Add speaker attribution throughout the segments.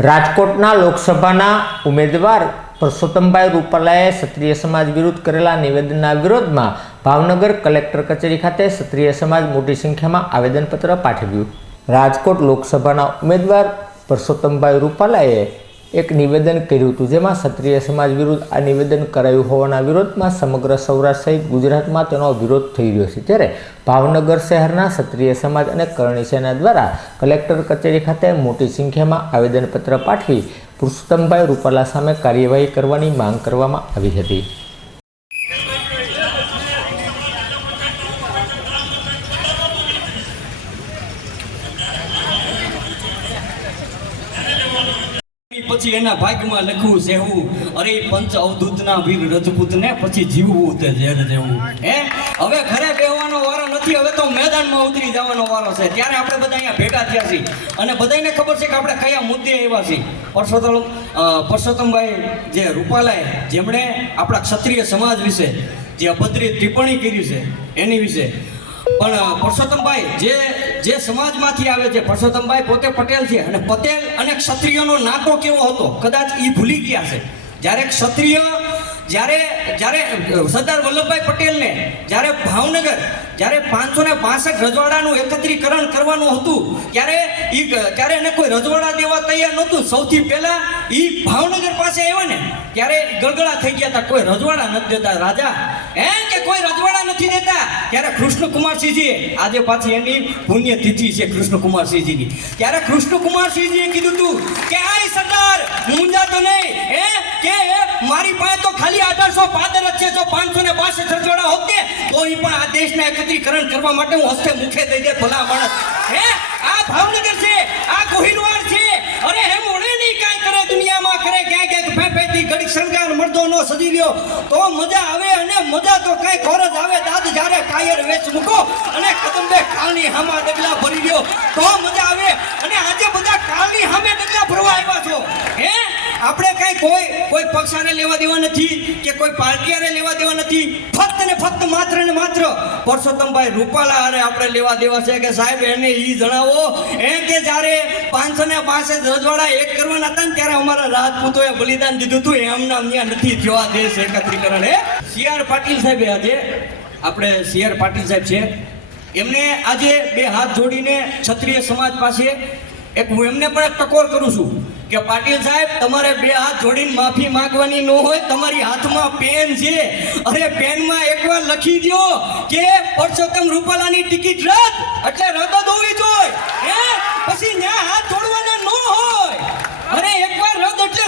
Speaker 1: રાજકોટના લોકસભાના ઉમેદવાર પરસોત્તમભાઈ રૂપાલાએ ક્ષત્રિય સમાજ વિરુદ્ધ કરેલા નિવેદનના વિરોધમાં ભાવનગર કલેક્ટર કચેરી ખાતે ક્ષત્રિય સમાજ મોટી સંખ્યામાં આવેદનપત્ર પાઠવ્યું. રાજકોટ લોકસભાના ઉમેદવાર પરસોત્તમભાઈ રૂપાલાએ એક નિવેદન કર્યું હતું, જેમાં ક્ષત્રિય સમાજ વિરુદ્ધ આ નિવેદન કરાયું હોવાના વિરોધમાં સમગ્ર સૌરાષ્ટ્ર સહિત ગુજરાતમાં તેનો વિરોધ થઈ રહ્યો છે. ત્યારે ભાવનગર શહેરના ક્ષત્રિય સમાજ અને કરણી સેના દ્વારા કલેક્ટર કચેરી ખાતે મોટી સંખ્યામાં આવેદનપત્ર પાઠવી પુરુષોત્તમભાઈ રૂપાલા સામે કાર્યવાહી કરવાની માંગ કરવામાં આવી હતી.
Speaker 2: પછી એના ભાગ્યમાં લખવું સેવું અરે પંચ અવધૂતના વીર રજપૂતને પછી જીવવું તે ઝેર જેવું. હે? હવે ઘરે બેહવાનો વારો નથી, હવે તો મેદાનમાં ઉતરી જવાનો વારો છે. ત્યારે આપણે બધા અહીંયા ભેગા થયા છીએ. અને બધાને ખબર છે કે આપણે કયા મુદ્દે આવ્યા છીએ. પરસોત્તમ પરસોત્તમભાઈ જે રૂપાલાએ જેમણે આપણા ક્ષત્રિય સમાજ વિશે જે અભદ્રી ટિપ્પણી કરી છે, એની વિશે. પણ પરસોત્તમભાઈ, જે જે સમાજમાંથી આવે છે, પરસોત્તમભાઈ પોતે પટેલ છે અને પટેલ અને ક્ષત્રિયનો નાતો કેવો હતો? કદાચ એ ભૂલી ગયા છે જ્યારે ક્ષત્રિય, જ્યારે જ્યારે સરદાર વલ્લભભાઈ પટેલને, જ્યારે ભાવનગર, જ્યારે પાંચસો ને બાસઠ રજવાડાનું એકત્રીકરણ કરવાનું હતું, ત્યારે એ ત્યારે એને કોઈ રજવાડા દેવા તૈયાર નહોતું. સૌથી પહેલા એ ભાવનગર પાસે આવ્યા ને, ત્યારે ગળગળા થઈ ગયા હતા. કોઈ રજવાડા નથી દેતા. રાજા હે કે કોઈ નથી દેતા ત્યારે કૃષ્ણકુમારસિંહજીએ, આજે પાછી એની પુણ્યતિથિ છે કૃષ્ણકુમારસિંહજીની. ત્યારે કૃષ્ણકુમારસિંહજીએ કીધું હતું કે આય સરદાર મુંજાતો નહીં, હે? કે મારી પાસે તો ખાલી આઠસો પાદર જ છે, જો પાંચસો ને બાસઠ રજવાડા હોત તો એ પણ આ દેશના એકત્રીકરણ કરવા માટે હું હસ્તે મુખે દઈ દે ભલા માણસ. હે? આ ભાવનગર છે, આ કોહિનવાડ છે. અરે હે મોડે નહીં કાંઈ કરે દુનિયામાં. કરે ક્યાંક ક્યાંક ફેફેથી ઘડીક શણગાર મળતો નો સજી લ્યો. તો મજા આવે અને મજા તો કઈ ખોર જ આવે. દાદ જ્યારે કાયર વેચ મૂકો અને કદંબે કાલની હામા ડગલા ભરી લ્યો તો મજા આવે અને આજે બધા કાલની હામે ડગલા ભરવા આવ્યા છો હે આપણે કઈ કોઈ કોઈ પક્ષાને લેવા દેવા નથી કે કોઈ પાર્ટીને લેવા દેવા નથી. ફક્ત ને ફક્ત માત્ર ને માત્ર પરસોત્તમભાઈ રૂપાલા અરે આપણે લેવા દેવા છે કે સાહેબ, એને એ જણાવો. એ કે જ્યારે પાંચસો ને પાસઠ રજવાડા એક કરવાના હતા ને ત્યારે અમારા રાજપૂતોએ બલિદાન દીધું હતું. એમ નામ ત્યાં નથી થયો આ દેશ એકત્રીકરણ. એ સી આર પાટીલ સાહેબે આજે, આપણે સી આર પાટીલ સાહેબ છે. એમને આજે બે હાથ જોડીને ક્ષત્રિય સમાજ પાસે એક હું એમને પણ એક ટકોર કરું છું. કે પાટીલ સાહેબ, તમારે બે હાથ જોડીને માફી માંગવાની ન હોય, તમારી હાથમાં પેન છે. અરે પેનમાં એકવાર લખી દ્યો કે પરસોત્તમ રૂપાલાની ટિકિટ રદ. એટલે રદ જ હોવી જોઈએ હે પછી ન્યા હાથ જોડવાના ન હોય અરે એકવાર રદ એટલે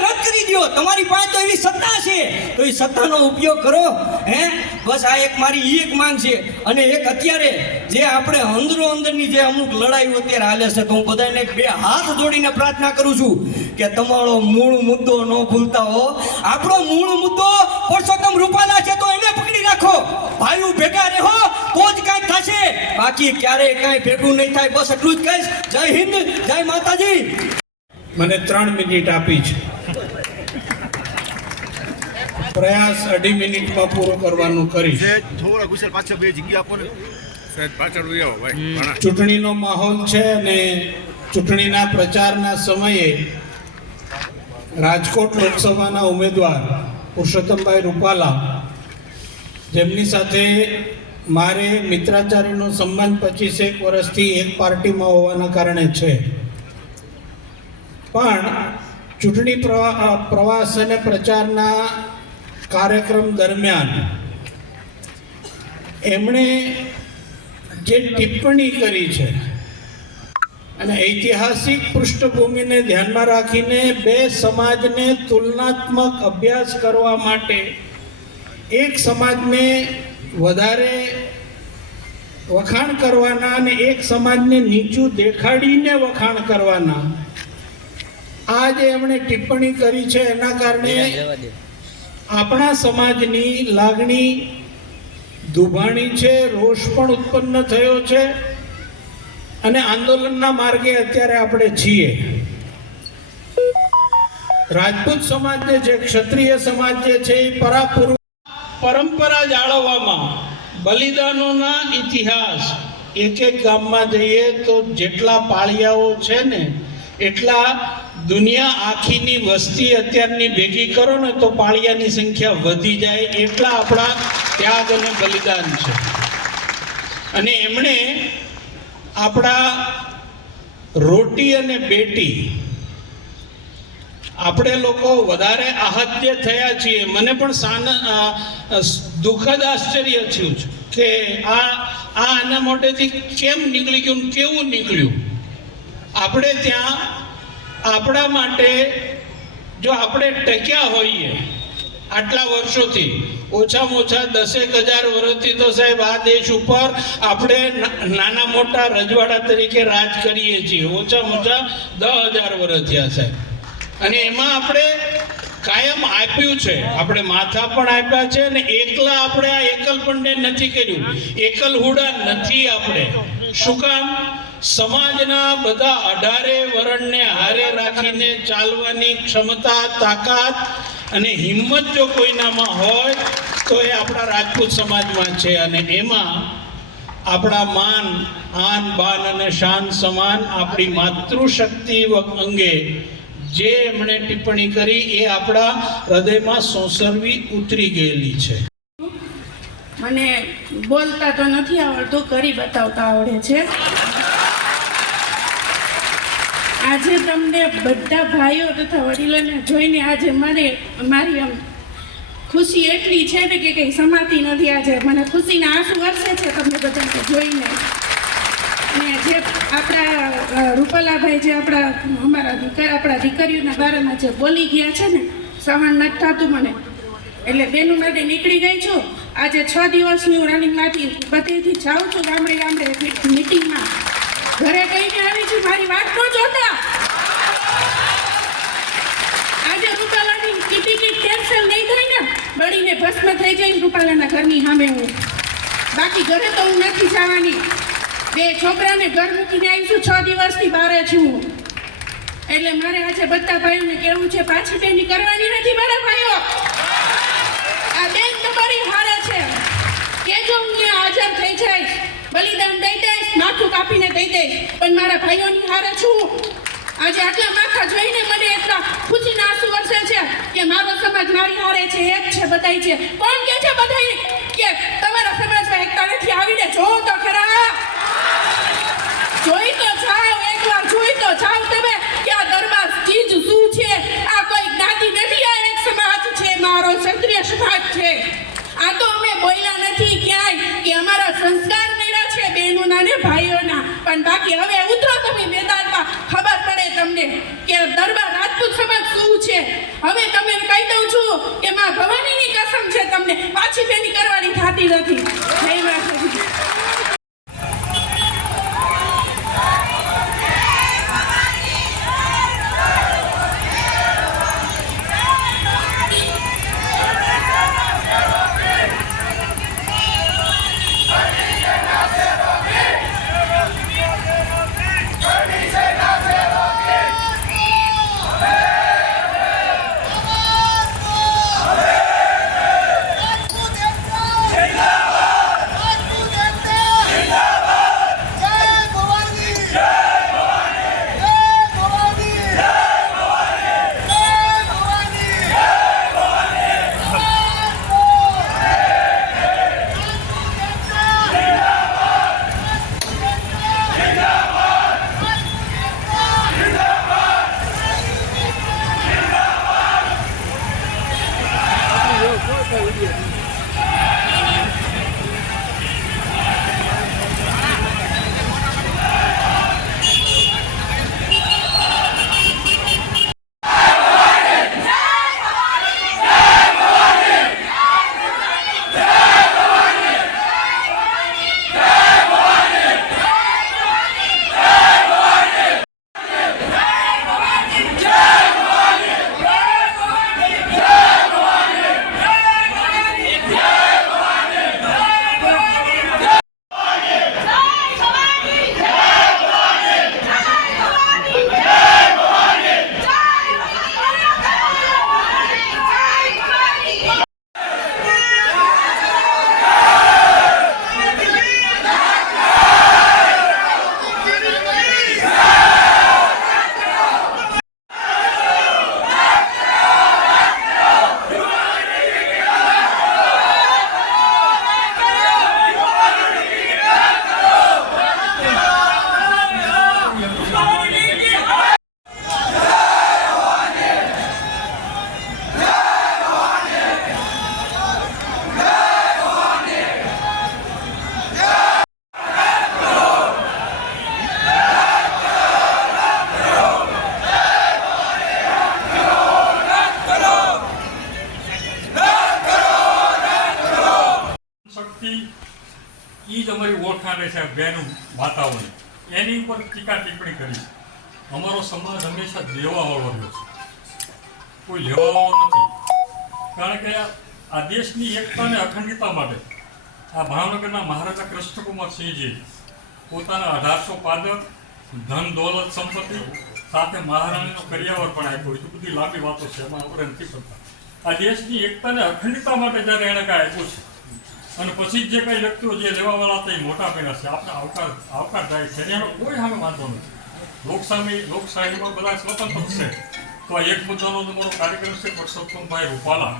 Speaker 2: રદ તમારી પાસે તો એવી સત્તા છે. તો એ સત્તાનો ઉપયોગ કરો, હે? બસ આ એક મારી એક માંગ છે. અને એક અત્યારે જે આપણે અંદરો અંદરની જે અમુક લડાઈઓ અત્યારે હાલે છે, તો હું બધાને બે હાથ જોડીને પ્રાર્થના કરું છું કે તમારો મૂળ મુદ્દો ન ભૂલતા હો. આપણો મૂળ મુદ્દો પરસોત્તમ રૂપાલા છે, તો એને પકડી રાખો. ભાઈઓ ભેગા રહો, તો જ કાંઈક થશે. બાકી ક્યારેય કાંઈ ભેગું નહીં થાય. બસ એટલું જ કહીશ. જય હિન્દ, જય માતાજી.
Speaker 3: મને ત્રણ મિનિટ આપી છે. પ્રયાસ અઢી મિનિટમાં પૂરો કરવાનું કરીશ. ચૂંટણીનો માહોલ છે અને ચૂંટણીના પ્રચારના સમયે રાજકોટ લોકસભાના ઉમેદવાર પુરુષોત્તમભાઈ રૂપાલા જેમની સાથે મારે મિત્રાચાર્યનો સંબંધ પચીસેક વર્ષથી એક પાર્ટીમાં હોવાના કારણે છે. પણ ચૂંટણી પ્રવા- પ્રવાસ અને પ્રચારના કાર્યક્રમ દરમિયાન એમણે જે ટિપ્પણી કરી છે અને ઐતિહાસિક પૃષ્ઠભૂમિને ધ્યાનમાં રાખીને બે સમાજને તુલનાત્મક અભ્યાસ કરવા માટે એક સમાજને વધારે વખાણ કરવાના અને એક સમાજને નીચું દેખાડીને વખાણ કરવાના, આ જે એમણે ટિપ્પણી કરી છે, એના કારણે આપણા સમાજની લાગણી દુભાણી છે, રોષ પણ ઉત્પન્ન થયો છે અને આંદોલનના માર્ગે અત્યારે આપણે છીએ. રાજપૂત સમાજ જે છે ક્ષત્રિય સમાજ જે છે એ પરાપૂર્વ પરંપરા જાળવવામાં બલિદાનોના ઇતિહાસ એક એક ગામમાં જઈએ તો જેટલા પાળિયાઓ છે ને એટલા દુનિયા આખીની વસ્તી અત્યારની ભેગી કરો ને તો પાળિયાની સંખ્યા વધી જાય એટલા આપણા ત્યાગ અને બલિદાન છે. અને એમણે આપણા રોટી અને બેટી આપણે લોકો વધારે આહત્ય થયા છીએ. મને પણ સાન દુઃખદ આશ્ચર્ય થયું છે કે આ આ આના મોટેથી કેમ નીકળી ગયું કેવું નીકળ્યું? આપણે ત્યાં આપણા માટે જો આપણે ટક્યા હોઈએ આટલા વર્ષોથી, ઓછામાં ઓછા દસેક હજાર વર્ષથી તો સાહેબ આ દેશ ઉપર આપણે નાના મોટા રજવાડા તરીકે રાજ કરીએ છીએ. ઓછામાં ઓછા દસ હજાર વર્ષ થયા સાહેબ. અને એમાં આપણે કાયમ આપ્યું છે. આપણે માથા પણ આપ્યા છે અને એકલા આપણે આ એકલ પણ નથી કર્યું. એકલ હુડા નથી આપણે. શું કામ? સમાજના બધા અઢારે વરણને હારે રાખીને ચાલવાની ક્ષમતા, તાકાત અને હિંમત જો કોઈનામાં હોય, તો એ આપણા રાજપૂત સમાજમાં છે અને એમાં આપણા માન, આન, બાન અને શાન સમાન આપણી માતૃશક્તિ અંગે જે એમણે ટિપ્પણી કરી એ આપણા હૃદયમાં સોસરવી ઉતરી ગયેલી છે.
Speaker 4: મને બોલતા તો નથી આવડતું, કરી બતાવતા આવડે છે. આજે તમને બધા ભાઈઓ તથા વડીલોને જોઈને આજે મને, મારી આમ ખુશી એટલી છે ને કે કંઈ સમાતી નથી આજે. મને ખુશીના આંસુ વરસે છે તમને બધાને જોઈને. ને જે આપણા રૂપાલાભાઈ જે આપણા, અમારા દીકરા, આપણા દીકરીઓના બારામાં જે બોલી ગયા છે ને, સહન નથી થતું મને. એટલે બેનું માટે નીકળી ગઈ છું. આજે છ દિવસની હું રનિંગમાંથી બધેથી જાઉં છું ગામડે ગામડે. મિટિંગમાં ઘરે કહીને આવી છું, મારી વાત ન જોતા. આજે રૂપાલાની ટિકિટ કેન્સલ નહીં થઈ ને, બળીને ભસ્મ થઈ જઈશ રૂપાલાના ઘરની સામે હું. બાકી ઘરે તો હું નથી જવાની. બે છોકરાને ઘર મૂકીને આવી છું, છ દિવસથી બહાર છું. એટલે મારે આજે બધા ભાઈઓને કેવું છે, પાછી તેની કરવાની નથી મારા ભાઈઓ. આ બેન તમારી હારે છે. કેજો હું અહીંયા હાજર થઈ જઈશ. બલિદાન દઈ દઈશ, માથું કાપીને દઈ દઈશ. પણ મારા ભાઈઓની હારે છું. આજે આટલા માથા જોઈને મને એટલા ખુશીના આંસુ વરસે છે કે મારો સમાજ મારી હારે છે, એક છે, બધાય છે. કોણ કે છે બધાય કે તમારા સમાજમાં એકતા નથી? આવીને જોવો તો ખરા. પણ બાકી હવે ઉતરો તમે મેદાનમાં ખબર પડે તમને કે દરબાર રાજપૂત સમાજ શું છે. હવે તમે કહી દઉં છું કે માં ભવાનીની કસમ છે તમને પાછી ફેરી કરવાની થતી નથી.
Speaker 5: કોઈ લેવાવાળો નથી. કારણ કે આ દેશની એકતા અને અખંડિતતા માટે આ ભાવનગરના મહારાજા કૃષ્ણકુમાર પોતાના અઢારસો પાદર ધન, દોલત, સંપત્તિ સાથે મહારાણીનો કરિયાવર પણ આપ્યો. એ બધી લાંબી વાતો છે. એમાં આપણે નથી કરતા આ દેશની એકતા અને અખંડિતતા માટે જ્યારે એણે કાંઈ આપ્યું છે, અને પછી જે કંઈ વ્યક્તિઓ જે લેવાવાળા એ મોટા બન્યા છે આપણે આવકાર આવકાર જાય છે. એનો કોઈ સામે વાંધો નથી. લોકશાહી લોકશાહીમાં બધા સ્વતંત્ર છે. તો આ એક મુદ્દાનો તમારો કાર્યક્રમ છે પરસોત્તમભાઈ રૂપાલા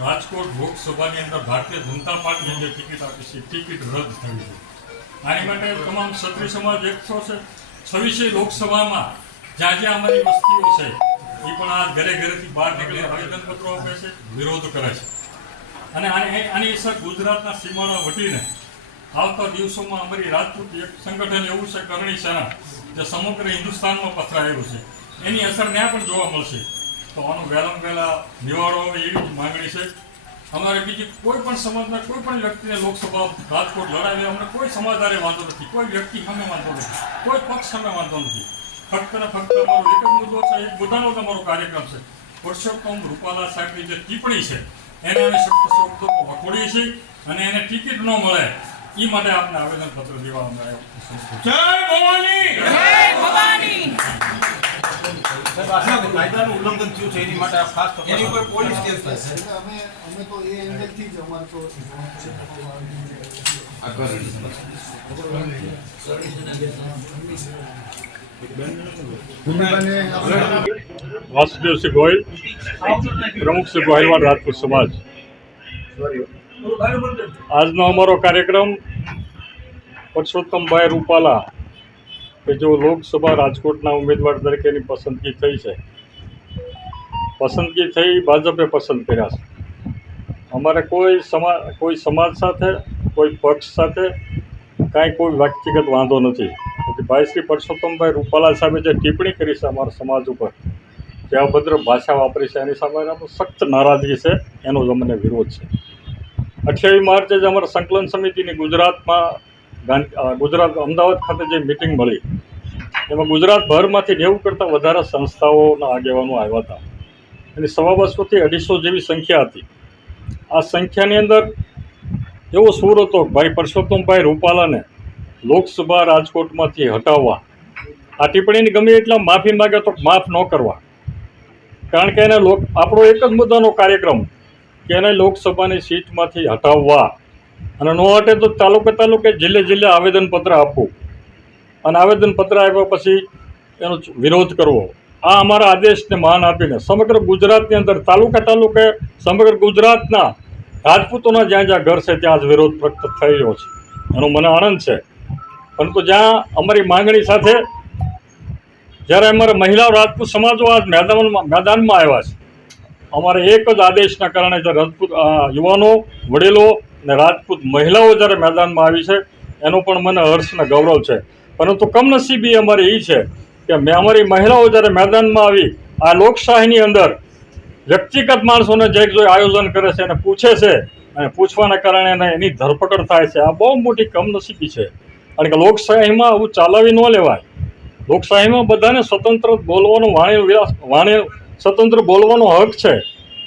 Speaker 5: રાજકોટ લોકસભાની અંદર ભારતીય જનતા પાર્ટીને જે ટિકિટ આપી છે, ટિકિટ રદ થઈ છે. આની માટે તમામ ક્ષત્રિય સમાજ એકસો છે. છવ્વીસે લોકસભામાં જ્યાં જ્યાં અમારી વસ્તીઓ છે, એ પણ આ ઘરે ઘરેથી બહાર નીકળી આવેદનપત્રો આપે છે, વિરોધ કરે છે. અને આની અસર ગુજરાતના સીમાડા વટીને આવતા દિવસોમાં અમારી રાજપૂત એક સંગઠન એવું છે, કરણી સેના, જે સમગ્ર હિન્દુસ્તાનમાં પથરાયેલું છે. એની અસર ત્યાં પણ જોવા મળશે. તો આનો વહેલામાં વહેલા નિવારો આવે એવી જ માંગણી છે. અમારે બીજી કોઈ પણ સમાજના કોઈ પણ વ્યક્તિને લોકસભા રાજકોટ લડાવી અમને કોઈ સમાજદારે વાંધો નથી. કોઈ વ્યક્તિ સામે વાંધો નથી. કોઈ પક્ષ સામે વાંધો નથી. ફક્ત ને ફક્ત અમારો એક જ મુદ્દો છે એક બધાનો તમારો કાર્યક્રમ છે. પુરુષોત્તમ રૂપાલા સાહેબની જે ટિપ્પણી છે એને અમે શબ્દ શબ્દોમાં વખોડીએ છીએ અને એને ટિકિટ ન મળે એ માટે આપને આવેદનપત્ર દેવામાં આવ્યો
Speaker 6: જય ભવાની!
Speaker 7: કાયદાનું ઉલ્લંઘન થયું. છે એની માટે આ ખાસ
Speaker 5: રાજપૂત સમાજ. આજનો અમારો કાર્યક્રમ પરસોત્તમભાઈ રૂપાલા કે જો લોકસભા રાજકોટના ઉમેદવાર તરીકેની પસંદગી થઈ છે. પસંદગી થઈ, ભાજપે પસંદ કર્યા છે. અમારે કોઈ સમા, કોઈ સમાજ સાથે, કોઈ પક્ષ સાથે કાંઈ કોઈ વ્યક્તિગત વાંધો નથી. ભાઈ શ્રી પરસોત્તમભાઈ રૂપાલા સાહેબે જે ટિપ્પણી કરી છે અમારા સમાજ ઉપર જે અભદ્ર ભાષા વાપરી છે, એની સામે સખ્ત નારાજગી છે, એનો જ અમને વિરોધ છે. અઠ્યાવીસ માર્ચે જ અમારા સંકલન સમિતિની ગુજરાતમાં ગુજરાત અમદાવાદ ખાતે જે મિટિંગ મળી, એમાં ગુજરાતભરમાંથી નેવું કરતાં વધારે સંસ્થાઓના આગેવાનો આવ્યા હતા. અને સવા બસોથી અઢીસો જેવી સંખ્યા હતી. આ સંખ્યાની અંદર એવો સૂર હતો ભાઈ પરસોત્તમભાઈ રૂપાલાને લોકસભા રાજકોટમાંથી હટાવવા. આ ટિપ્પણીની ગમે એટલા માફી માગે તો માફ ન કરવા. કારણ કે એને લોક આપણો એક જ મુદ્દાનો કાર્યક્રમ કે એને લોકસભાની સીટમાંથી હટાવવા. અને ન હટે તો તાલુકે તાલુકે જિલ્લે જિલ્લે આવેદનપત્ર આપવું. અને આવેદનપત્ર આપ્યા પછી એનો વિરોધ કરવો. આ અમારા આદેશને માન આપીને સમગ્ર ગુજરાતની અંદર તાલુકા તાલુકે સમગ્ર ગુજરાતના રાજપૂતોના જ્યાં જ્યાં ઘર છે ત્યાં જ વિરોધ પ્રગટ રહ્યો છે. એનો મને આનંદ છે. પરંતુ જ્યાં અમારી માંગણી સાથે જ્યારે અમારા મહિલા રાજપૂત સમાજો આજ મેદાનમાં મેદાનમાં આવ્યા છે, અમારે એક જ આદેશના કારણે જે રાજપૂત યુવાનો, વડીલો અને રાજપૂત મહિલાઓ જ્યારે મેદાનમાં આવી છે, એનો પણ મને હર્ષ અને ગૌરવ છે. પરંતુ કમનસીબી અમારી એ છે કે મેં અમારી મહિલાઓ જ્યારે મેદાનમાં આવી, આ લોકશાહીની અંદર વ્યક્તિગત માણસોને જે જોઈ આયોજન કરે છે એને પૂછે છે અને પૂછવાના કારણે એને એની ધરપકડ થાય છે. આ બહુ મોટી કમનસીબી છે. કારણ કે લોકશાહીમાં આવું ચાલાવી ન લેવાય. લોકશાહીમાં બધાને સ્વતંત્ર બોલવાનો વાણી વિલાસ, વાણી, સ્વતંત્ર બોલવાનો હક છે.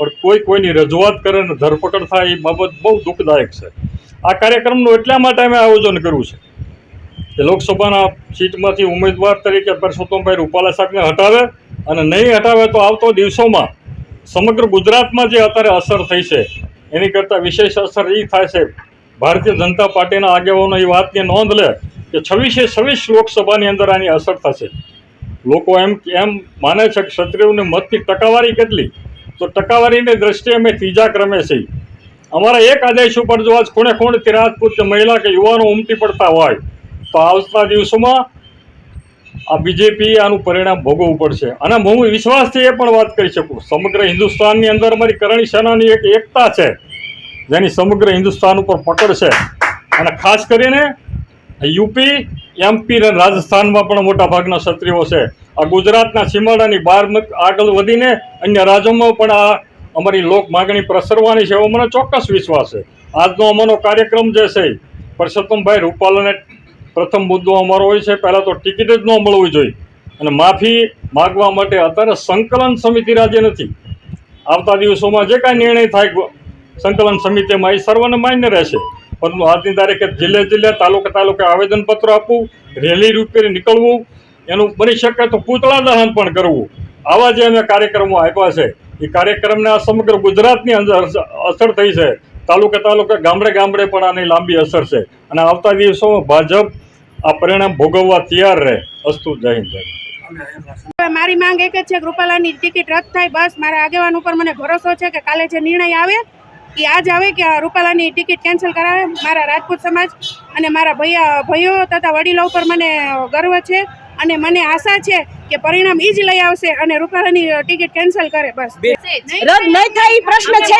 Speaker 5: પણ કોઈ કોઈની રજૂઆત કરે ને ધરપકડ થાય એ બાબત બહુ દુઃખદાયક છે. આ કાર્યક્રમનું એટલા માટે અમે આયોજન કર્યું છે કે લોકસભાના સીટમાંથી ઉમેદવાર તરીકે પરસોત્તમભાઈ રૂપાલા સાહેબને હટાવે અને નહીં હટાવે તો આવતો દિવસોમાં સમગ્ર ગુજરાતમાં જે અત્યારે અસર થઈ છે, એની કરતાં વિશેષ અસર એ થાય છે, ભારતીય જનતા પાર્ટીના આગેવાનો એ વાતની નોંધ લે કે છવ્વીસે છવ્વીસ લોકસભાની અંદર આની અસર થશે. લોકો એમ એમ માને છે કે ક્ષત્રિયોની મતની ટકાવારી કેટલી? તો ટકાવારીની દ્રષ્ટિએ અમે ત્રીજા ક્રમે છીએ. અમારા એક આદેશ ઉપર જો આજ ખૂણે ખૂણેથી રાજપૂત મહિલા કે યુવાનો ઉમટી પડતા હોય, તો આવતા દિવસોમાં આ બીજેપી આનું પરિણામ ભોગવવું પડશે. અને હું વિશ્વાસથી એ પણ વાત કરી શકું. સમગ્ર હિન્દુસ્તાનની અંદર અમારી કરણી સેનાની એક એકતા છે, જેની સમગ્ર હિન્દુસ્તાન ઉપર પકડ છે. અને ખાસ કરીને યુપી, એમપી અને રાજસ્થાનમાં પણ મોટા ભાગના ક્ષત્રિયો છે. આ ગુજરાતના સીમાડાની બહાર આગળ વધીને અન્ય રાજ્યોમાં પણ આ અમારી લોક માગણી પ્રસરવાની છે એવો મને ચોક્કસ વિશ્વાસ છે. આજનો અમારો કાર્યક્રમ જે છે પરસોત્તમભાઈ રૂપાલાને પ્રથમ મુદ્દો અમારો હોય છે. પહેલાં તો ટિકિટ જ ન મળવી જોઈએ. અને માફી માગવા માટે અત્યારે સંકલન સમિતિ રાજ્ય નથી. આવતા દિવસોમાં જે કાંઈ નિર્ણય થાય સંકલન સમિતિમાં એ સર્વને માન્ય રહેશે. પરંતુ આજની તારીખે જિલ્લે જિલ્લે તાલુકે તાલુકે આવેદનપત્ર આપવું, રેલી રૂપે નીકળવું એનું બની શકે તો પૂતળા દહન પણ કરવું. આવા જે અમે કાર્યક્રમો આપ્યા છે, એ કાર્યક્રમને આ સમગ્ર ગુજરાતની અંદર અસર થઈ છે. તાલુકે તાલુકે, ગામડે ગામડે પણ આની લાંબી અસર છે. અને આવતા દિવસોમાં ભાજપ આ પરિણામ ભોગવવા તૈયાર રહે. અસ્તુ જય હિન્દ
Speaker 4: મારી માંગ એક જ છે કે રૂપાલાની ટિકિટ રદ થાય, બસ મારા આગેવાન ઉપર મને ભરોસો છે કે કાલે જે નિર્ણય આવે, એ આજ આવે કે રૂપાલાની ટિકિટ કેન્સલ કરાવે. મારા રાજપૂત સમાજ અને મારા ભૈયા, ભાઈઓ તથા વડીલો ઉપર મને ગર્વ છે. અને મને આશા છે કે પરિણામ ઈ જ લઈ આવશે અને રૂપાલાની ટિકિટ કેન્સલ કરે બસ.
Speaker 8: રદ નહીં થાય ઈ પ્રશ્ન છે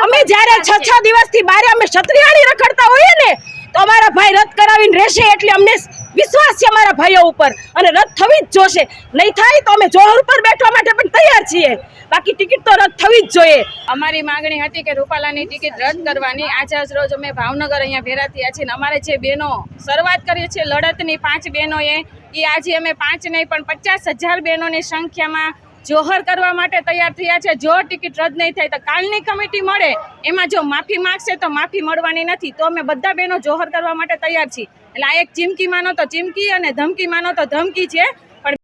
Speaker 8: અમે જ્યારે છ છ દિવસથી બારે અમે છત્રીયાળી રખડતા હોઈએ ને તો અમારા ભાઈ રદ કરાવીને રહેશે એટલે અમને વિશ્વાસ છે અમારા ભાઈઓ ઉપર. અને રદ થવી જ જોશે. નહીં થાય તો અમે જોહર ઉપર બેઠવા માટે પણ તૈયાર છીએ. બાકી ટિકિટ તો રદ થવી જ જોઈએ.
Speaker 9: અમારી માંગણી હતી કે રૂપાલાની ટિકિટ રદ કરવાની. આજે આજ રોજ અમે ભાવનગર અહીંયા ભેરા થયા છીએ અમારે જે બહેનો શરૂઆત કરીએ છીએ લડતની પાંચ બહેનોએ એ આજે અમે પાંચ નહીં પણ પચાસ હજાર બહેનોની સંખ્યામાં જોહર કરવા માટે તૈયાર થયા છે. જો ટિકિટ રદ નહીં થાય તો કાલની કમિટી મળે. એમાં જો માફી માગશે તો માફી મળવાની નથી. તો અમે બધા બહેનો જોહર કરવા માટે તૈયાર છીએ. એટલે આ એક ચીમકી માનો તો ચીમકી અને ધમકી માનો તો ધમકી છે.